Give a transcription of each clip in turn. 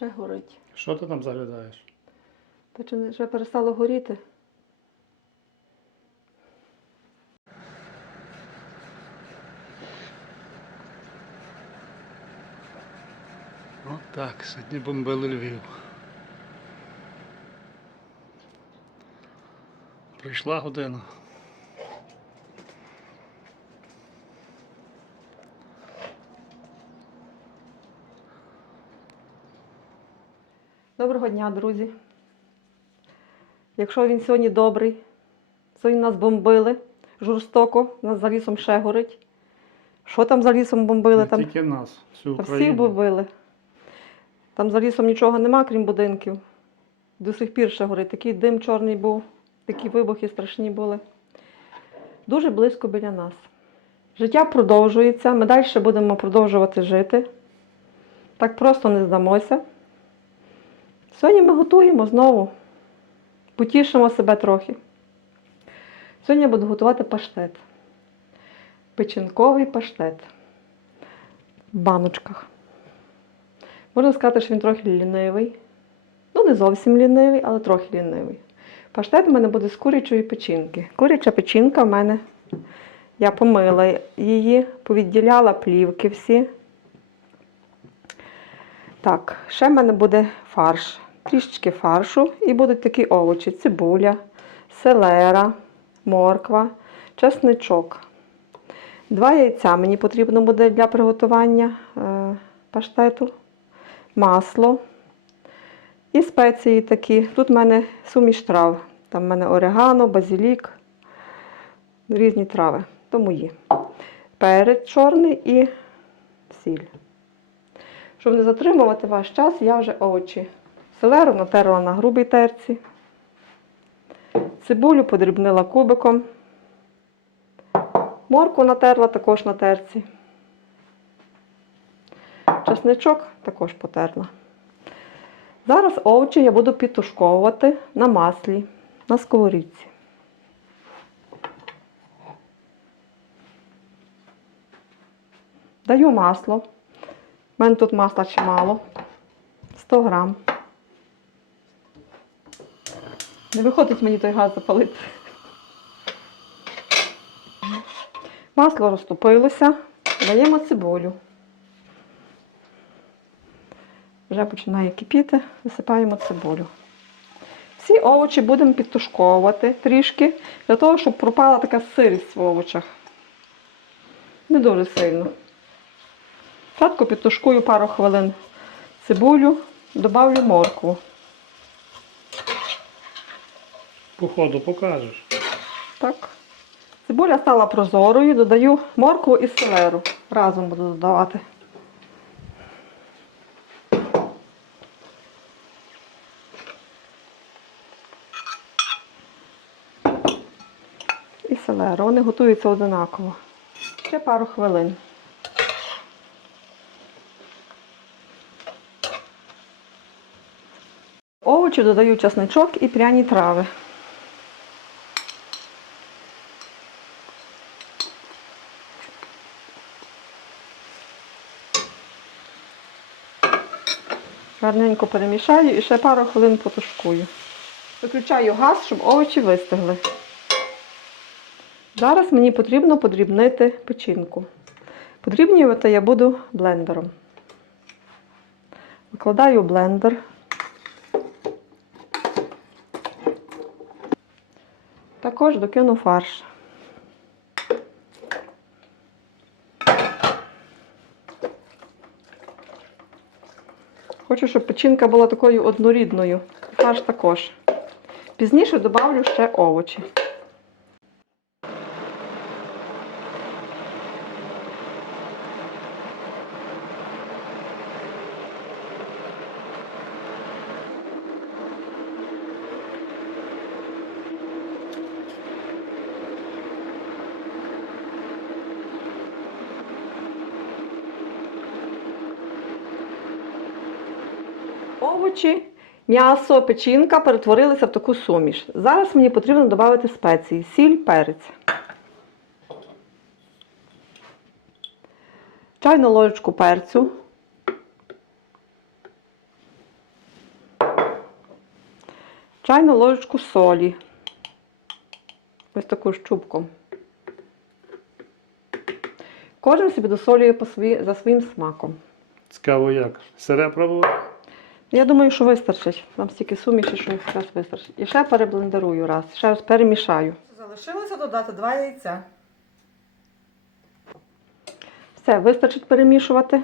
Ще горить. Що ти там заглядаєш? Та чи не вже перестало горіти? От так, сьогодні бомбили Львів. Прийшла година. Доброго дня, друзі. Якщо він сьогодні добрий, сьогодні нас бомбили жорстоко, нас за лісом ще горить. Що там за лісом бомбили? Не Там тільки нас, всю Та всіх Україну. бомбили. Там за лісом нічого нема, крім будинків. До сих пір ще горить. Такий дим чорний був, такі вибухи страшні були. Дуже близько біля нас. Життя продовжується, ми далі будемо продовжувати жити. Так просто не здамося. Сьогодні ми готуємо знову. Потішимо себе трохи. Сьогодні я буду готувати паштет. Печінковий паштет в баночках. Можна сказати, що він трохи лінивий. Ну, не зовсім лінивий, але трохи лінивий. Паштет у мене буде з курячої печінки. Куряча печінка в мене. Я помила її, повідділяла плівки всі. Так, ще в мене буде фарш. Трішечки фаршу і будуть такі овочі: цибуля, селера, морква, чесничок. Два яйця мені потрібно буде для приготування е, паштету, масло і спеції такі. Тут в мене суміш трав. Там в мене орегано, базилік, різні трави, то мої. Перець чорний і сіль. Щоб не затримувати ваш час, я вже овочі. Селеру натерла на грубій терці. Цибулю подрібнила кубиком. Морку натерла також на терці. Чесничок також потерла. Зараз овочі я буду підтушковувати на маслі, на сковорідці. Даю масло. У мене тут масла чимало. 100 грам. Не виходить мені той газ запалити. Масло розтопилося, даємо цибулю. Вже починає кипіти, висипаємо цибулю. Всі овочі будемо підтушковувати трішки, для того, щоб пропала така сирість в овочах. Не дуже сильно. Спочатку підтушкую пару хвилин цибулю, додавлю моркву. По ходу покажеш. Так. Цибуля стала прозорою, додаю моркву і селеру. Разом буду додавати. І селеру. Вони готуються одинаково. Ще пару хвилин. Овочі додаю чесничок і пряні трави. Гарненько перемішаю і ще пару хвилин потушкую. Виключаю газ, щоб овочі вистигли. Зараз мені потрібно подрібнити печінку. Подрібнювати я буду блендером. Викладаю блендер. Також докину фарш. Хочу, щоб печінка була такою однорідною. Аж також. Пізніше додавлю ще овочі. Овочі, м'ясо, печінка перетворилися в таку суміш. Зараз мені потрібно додати спеції: сіль, перець. Чайну ложечку перцю. чайну ложечку солі. Ось таку щупком. Кожен собі досолює по свої, за своїм смаком. Цікаво як. Сире пробував? Я думаю, що вистачить. Там стільки суміші, що якраз вистачить. І ще переблендерую раз, ще раз перемішаю. Залишилося додати два яйця. Все, вистачить перемішувати.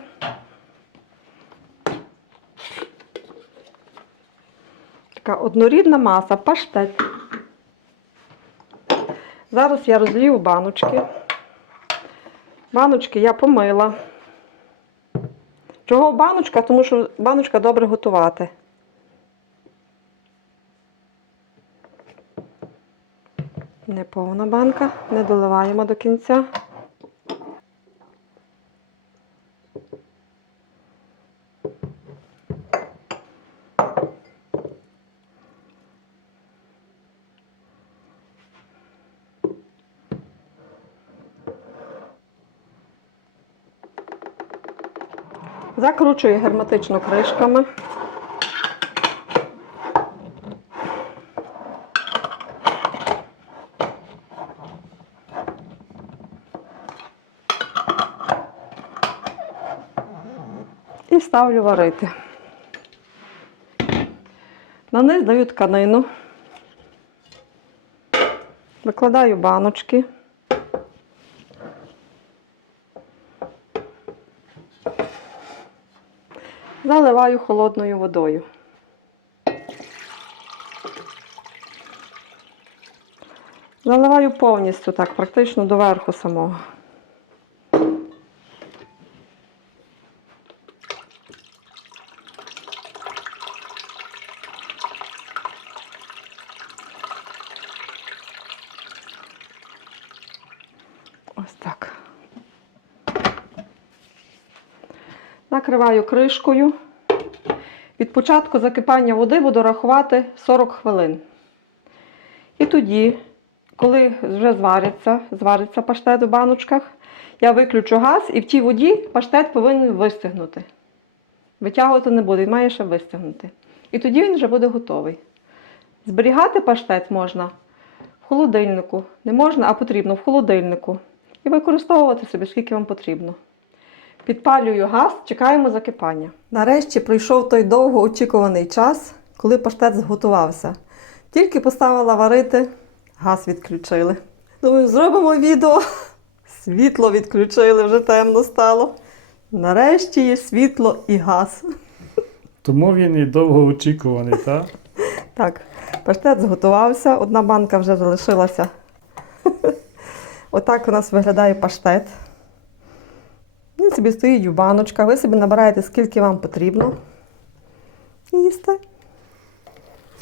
Така однорідна маса, паштет. Зараз я розлію баночки. Баночки я помила. Чого баночка? Тому що баночка добре готувати. Неповна банка, не доливаємо до кінця. Закручую герметично кришками. І ставлю варити. На низ даю тканину. Викладаю баночки. Заливаю холодною водою. Заливаю повністю так, практично до верху самого. Ось так. Накриваю кришкою. Від початку закипання води буду рахувати 40 хвилин. І тоді, коли вже звариться, звариться паштет у баночках, я виключу газ і в тій воді паштет повинен вистигнути. Витягувати не буде, він має ще вистигнути. І тоді він вже буде готовий. Зберігати паштет можна в холодильнику. Не можна, а потрібно в холодильнику. І використовувати собі, скільки вам потрібно. Підпалюю газ, чекаємо закипання. Нарешті прийшов той довгоочікуваний час, коли паштет зготувався. Тільки поставила варити, газ відключили. Думаю, зробимо відео. Світло відключили, вже темно стало. Нарешті є світло і газ. Тому він і довго очікуваний, так? Так, паштет зготувався, одна банка вже залишилася. Отак у нас виглядає паштет. Він собі стоїть в баночках, ви собі набираєте, скільки вам потрібно. І їсте.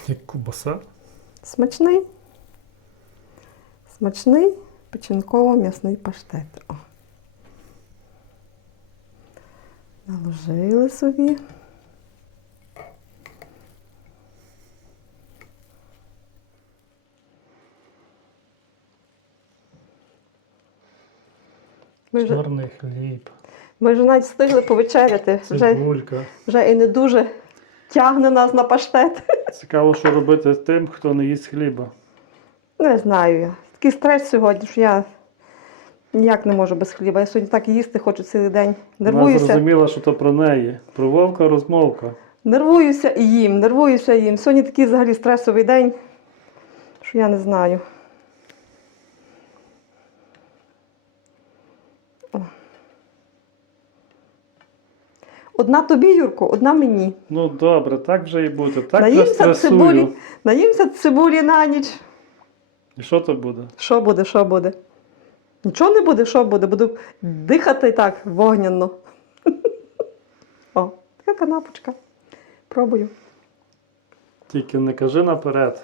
Як кубаса. Смачний. Смачний печінково-м'ясний паштет. О. Наложили собі. Ми вже, Чорний хліб, ми вже навіть встигли повечеряти. Вже, цибулька. вже і не дуже тягне нас на паштет. Цікаво, що робити з тим, хто не їсть хліба. Не знаю я. Такий стрес сьогодні, що я ніяк не можу без хліба. Я сьогодні так їсти хочу цілий день. Вона Нервуюся, зрозуміла, що то про неї. Про вовка розмовка. нервуюся і їм, нервуюся і їм. Сьогодні такий взагалі стресовий день, що я не знаю. Одна тобі, Юрко, одна мені. Ну добре, так вже і буде. Так наїмся цибулі, наїмся цибулі на ніч. І що то буде? Що буде, що буде? Нічого не буде, що буде? Буду дихати так вогняно. О, така канапочка. Пробую. Тільки не кажи наперед.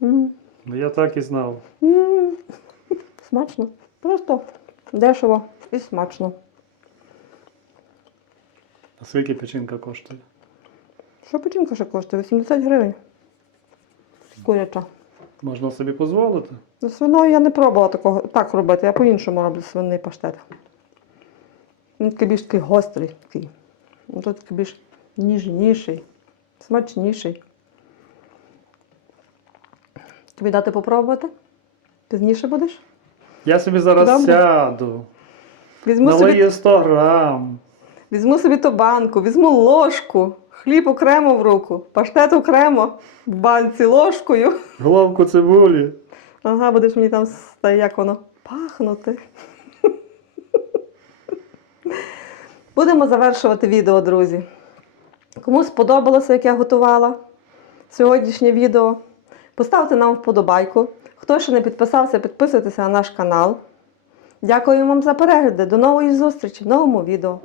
Ну я так і знав. Смачно. Просто дешево і смачно. А скільки печінка коштує? Що печінка ще коштує? 80 гривень. Куряча. Можна собі дозволити? За свиною я не пробувала такого так робити, я по-іншому роблю свинний паштет. Він такий більш такий гострий. Такий. Ну, Тут такий більш ніжніший, смачніший. Тобі дати попробувати? Пізніше будеш? Я собі зараз Добре. сяду. Візьму собі, 100 грам. Візьму собі ту банку, візьму ложку, хліб окремо в руку, паштет окремо, в банці ложкою. Головку цибулі. Ага, будеш мені там як воно пахнути. Будемо завершувати відео, друзі. Кому сподобалося, як я готувала сьогоднішнє відео, поставте нам вподобайку. Хто ще не підписався, підписуйтеся на наш канал. Дякую вам за перегляди. До нової зустрічі в новому відео.